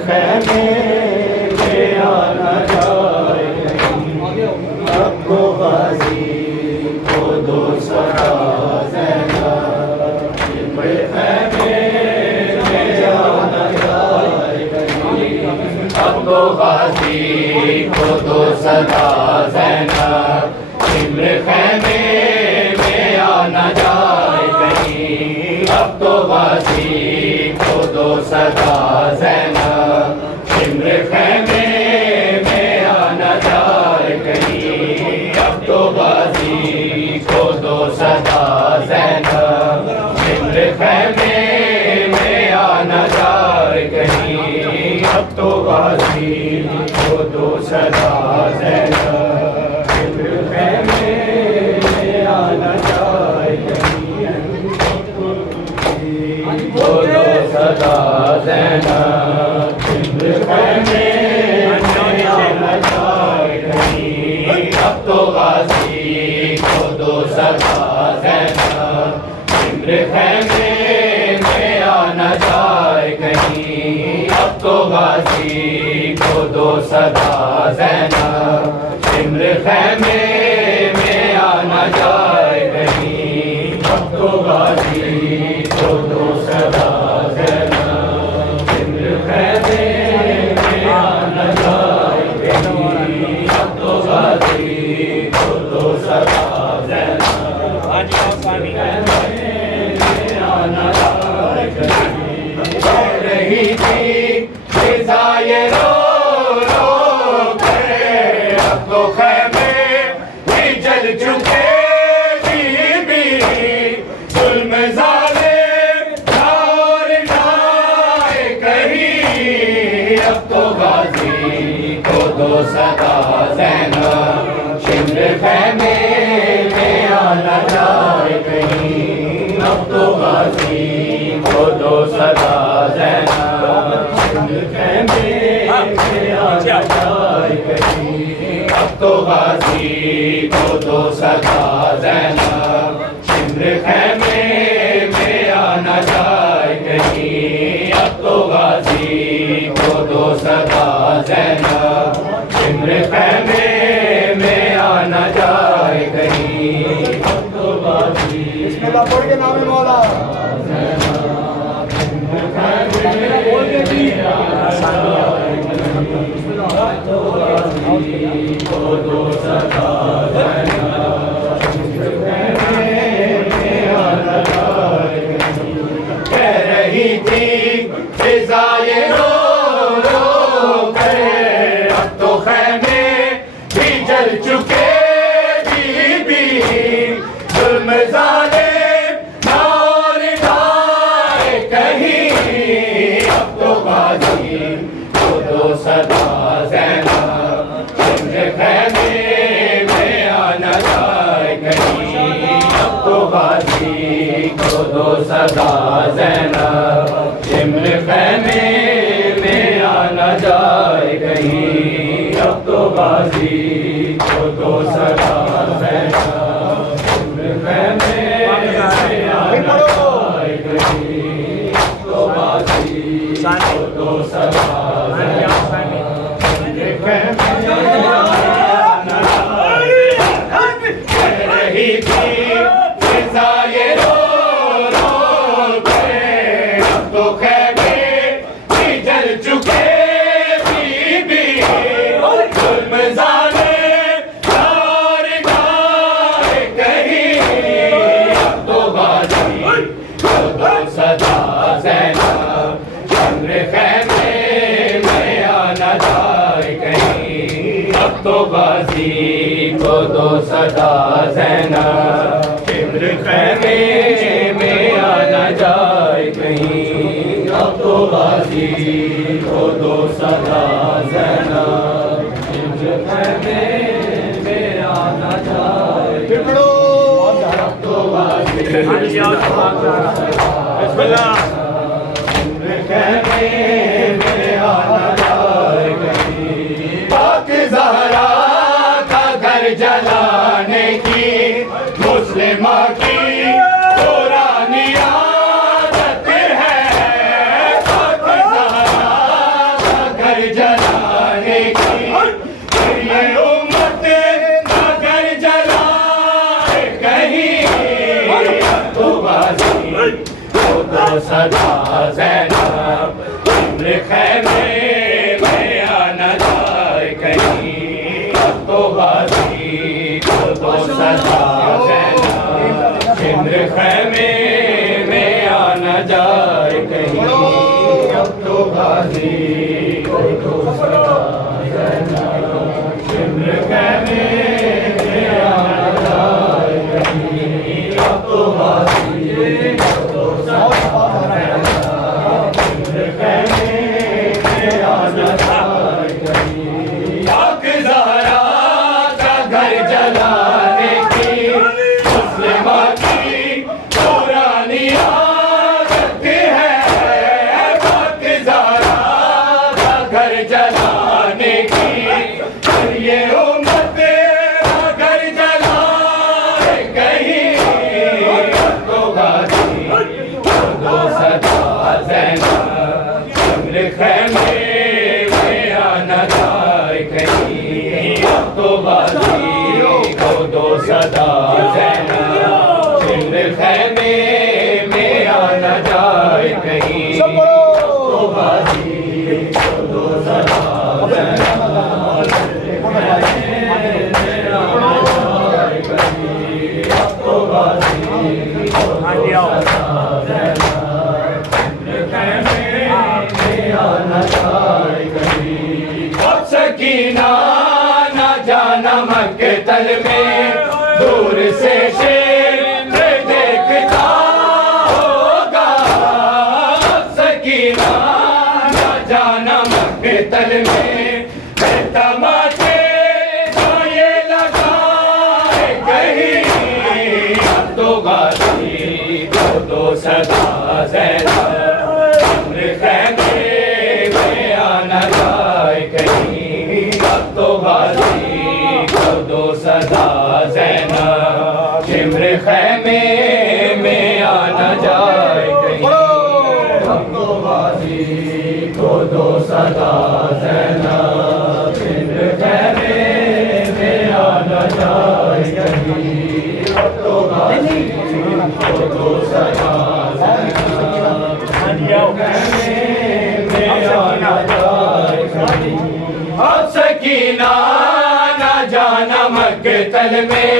खैमे में आना जाए अब तो गाजी को दो सदा खैमे में आना जाए अब तो गाजी को दो सदा ज़ैनब इम्र खैमे में आना जाए कहीं अब तो गाजी को दो सदा ज़ैनब इम्र खैमे में आना जाए कहीं अब तो गाजी को दो सदा ज़ैनब इम्र खैमे में आना जाए कहीं अब तो गाजी को दो सदा ज़ैनब इम्र खैमे में आना जाए कहीं को दो सदा ज़ैनब इम्र खैमे में आना जाए कहीं अब तो गाजी को दो सदा ज़ैनब इम्र खैमे में आना जाए कहीं अब तो गाजी को दो सदा ज़ैनब इम्र खैमे में आना जाए कहीं अब तो गाजी को दो सदा ज़ैनब इम्र खैमे में आना जाए कहीं अब तो गाजी को दो सदा ज़ैनब आना जाए कहीं कह रही थी फिज़ाए रो रो कर अब तो खैमे भी जल चुके बीबी जुल्म ज़ालिम और नाए कहीं अब तो गाजी को दो सदा ज़ैनब इम्र खैमे में आना जाए कहीं अब तो गाजी को दो सदा ज़ैनब इम्र खैमे में आना जाए कहीं अब तो गाजी को दो सदा ज़ैनब इम्र खैमे में आना जाए कहीं अब तो गाजी को दो सदा ज़ैनब इम्र खैमे में आना जाए कहीं अब तो गाजी बिस्मिल्लाह पढ़ के नाम मौला बोल के जी को दो सदा कह रही थी फिज़ाए रो रो कर अब तो खैमे भी जल चुके बीबी जुल्म ज़ालिम और नाए कहीं अब तो गाजी को दो सदा ज़ैनब इम्र खैमे में आना जाए कहीं अब तो गाजी को दो सदा ज़ैनब इम्र खैमे में आना जाए कहीं अब तो गाजी को दो सदा ज़ैनब इम्र खैमे में आना जाए कहीं अब तो गाजी को दो सदा ज़ैनब इम्र खैमे में आना जाए कह रही थी फिज़ाए रो रो कर अब तो खैमे भी जल चुके बीबी जुल्म ज़ालिम और नाए कहीं अब तो गाजी को दो सदा ज़ैनब इम्र खैमे में आना जाए कहीं अब तो गाजी को दो सदा ज़ैनब इम्र खैमे में आना जाए कहीं अब तो गाजी को दो सदा ज़ैनब इम्र खैमे में आना जाए अब तो गाजी बिस्मिल्लाह इम्र खैमे में आना जाए कहीं पाक ज़हरा का घर जलाने की मुस्लिमा की पुरानी आदत है। पाक ज़हरा सदा ज़ैनब शिम्र खैमे में आना जाए कहीं अब तो बाजी को दो सदा ज़ैनब शिम्र खैमे में आना जाए कहीं अब तो बाजी को दो सदा ज़ैनब शिम्र खैमे में आना जाए कहीं अब तो बाजी को दो सदा ज़ैनब शिम्र खैमे में आना जाए कहीं पाक ज़हरा का घर जलाने की मुस्लिमा की पुरानी आदत है पाक ज़हरा का घर जलाने की और ये उम्मत का घर जलाए कहीं तो गाजी दो सदा ज़ैनब शिम्र खैमे में आना जाए कहीं अब तो बाजी को दो सदा ज़ैनब शिम्र खैमे में आना जाए कहीं तो बाजी को दो सदा ज़ैनब तो बाजी को दो सदा आना जाए कहीं अब सकीना न जाना मक्तल में दूर से शेर देखता होगा अब सकीना न जाना मक्तल में तमाचे जो ये लगाए कहीं अब तो गाजी को दो सदा ज़ैनब शिम्र खैमे में आना जाए कहीं अब तो बाजी को दो सदा ज़ैनब शिम्र खैमे में आना जाए कहीं अब तो बाजी को दो सदा ज़ैनब शिम्र खैमे में आना जाए कहीं अब तो बाजी को दो सदा ज़ैनब अब सकीना न जाना मक्तल में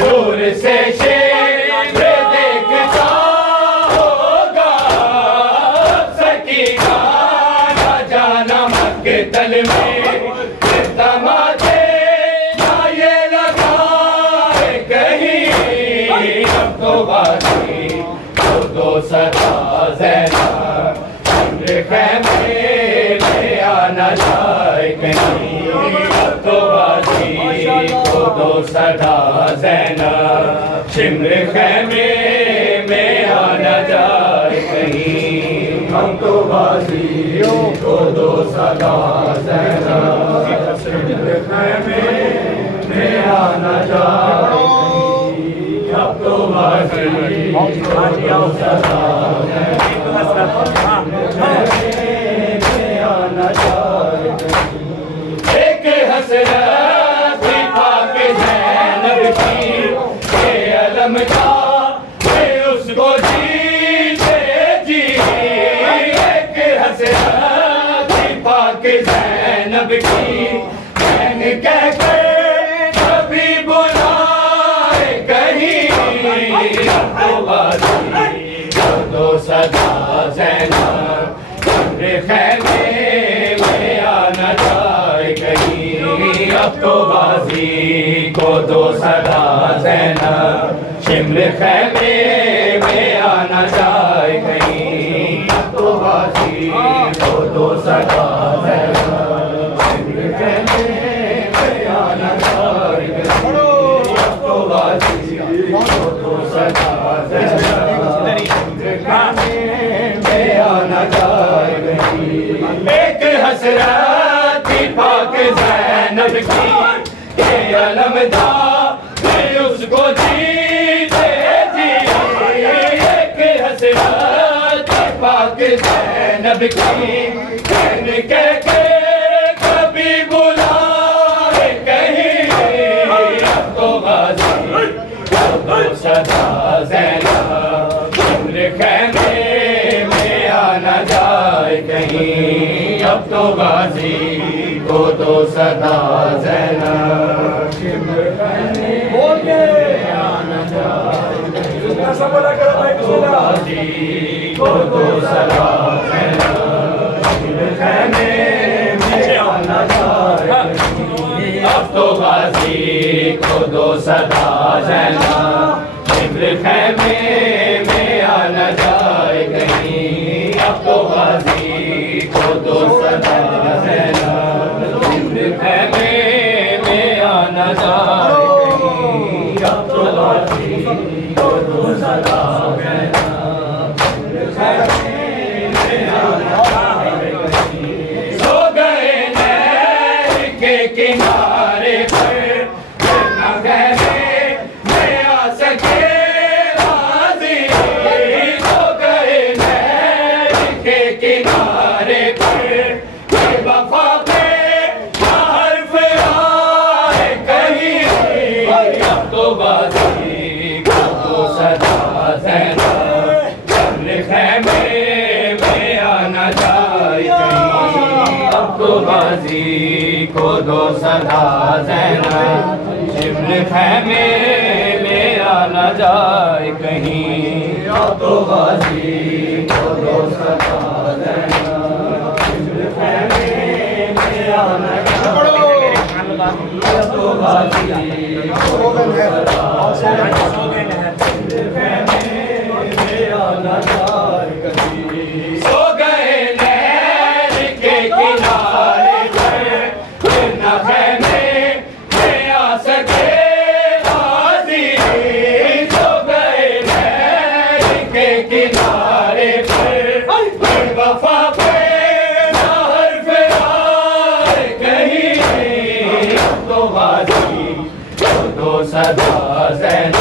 दूर से शेर देखता होगा अब सकीना न जाना मक्तल में तमाचे ना ये लगाए कहीं अब तो बाजी को दो सदा ज़ैनब शिम्र खैमे में आना जाए कहीं अब तो बाजी को दो सदा ज़ैनब शिम्र खैमे में आना जाए कहीं हम तो बाजी को दो सदा ज़ैनब शिम्र खैमे में आना जाए कहीं अब तो बाजी को दो सदा एक हसरत थी पाक ज़ैनब की ये अलम था कि उसको जीते जी एक हसरत थी पाक ज़ैनब की मैंने कह कर कभी बुलाए कहीं तो बाजी दो सदा ज़ैनब शिम्र खैमे में आना जाए कहीं अब तो बाजी को दो सदा ज़ैनब शिम्र खैमे में आना जाए कहीं अब तो बाजी को दो सदा ज़ैनब शिम्र खैमे में आना जाए कहीं अब तो बाजी को दो सदा ज़ैनब आना जाए एक हसरत थी पाक ज़ैनब की ये अलम था कि उसको जीते जी एक हसरत थी पाक ज़ैनब की कहने कह के कभी बुलाए कहीं अब तो बाजी सदा ज़ैनब शिम्र खैमे कहीं अब तो गाजी को तो सदा ज़ैनब बोल के ऐसा बोला करो भाई बिस्मिल्लाह गाजी को तो सदा ज़ैनब खैमे में आना जाए अब तो गाजी को तो सदा ज़ैनब इब्र खैमे में आना जाए कहीं अब तो गाजी को तो सदा ज़ैनब इब्र खैमे में आना जाए कहीं अब तो गाजी को तो सदा ज़ैनब इब्र खैमे में आना जाए कहीं सो गए नहर के किनारे पर न गहरे में आ सके गाजी सो गए नहर के किनारे पर बेवफा पे हर्फ आए कहीं अब तो गाजी को तो सदा ज़ैनब जमल खैमे में आना जाए कहीं अब तो गाजी को दो सदा ज़ैनब शिमल खैमे में आना जाए कहीं अब तो गाजी को दो सदा ज़ैनब शिमल खैमे में आना जाए अब तो गाजी को दो सदा सो गए नहर के किनारे पर न खैमे में आ सके गाजी सो गए नहर के किनारे पर वफा पे हर्फ आए कहीं तो गाजी तो सदा ज़ैनब